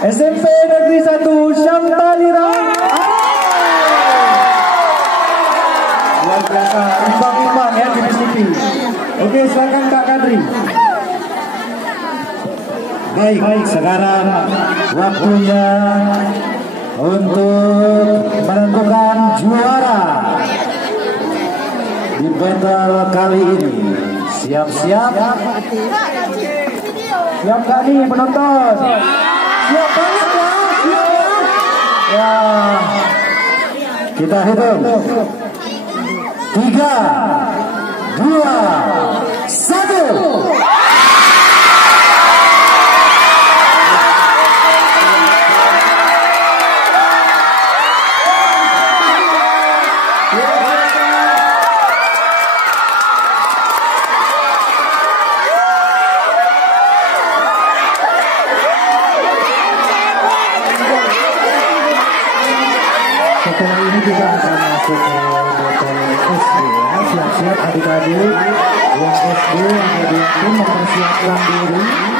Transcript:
SMP Negeri 1 Syamtalira. Luar biasa, imbang-imbang ya jenis TV. Oke, silakan Kak Kadri. Baik, sekarang waktunya untuk menentukan juara di battle kali ini. Siap-siap. Siap gak nih penonton? Siap banget ya? Siap. Ya. Kita hitung. 3, 2, 1. Setelah ini kita akan masuk ke battle SD ya. Siap-siap adik-adik yang SD yang pun mempersiapkan diri.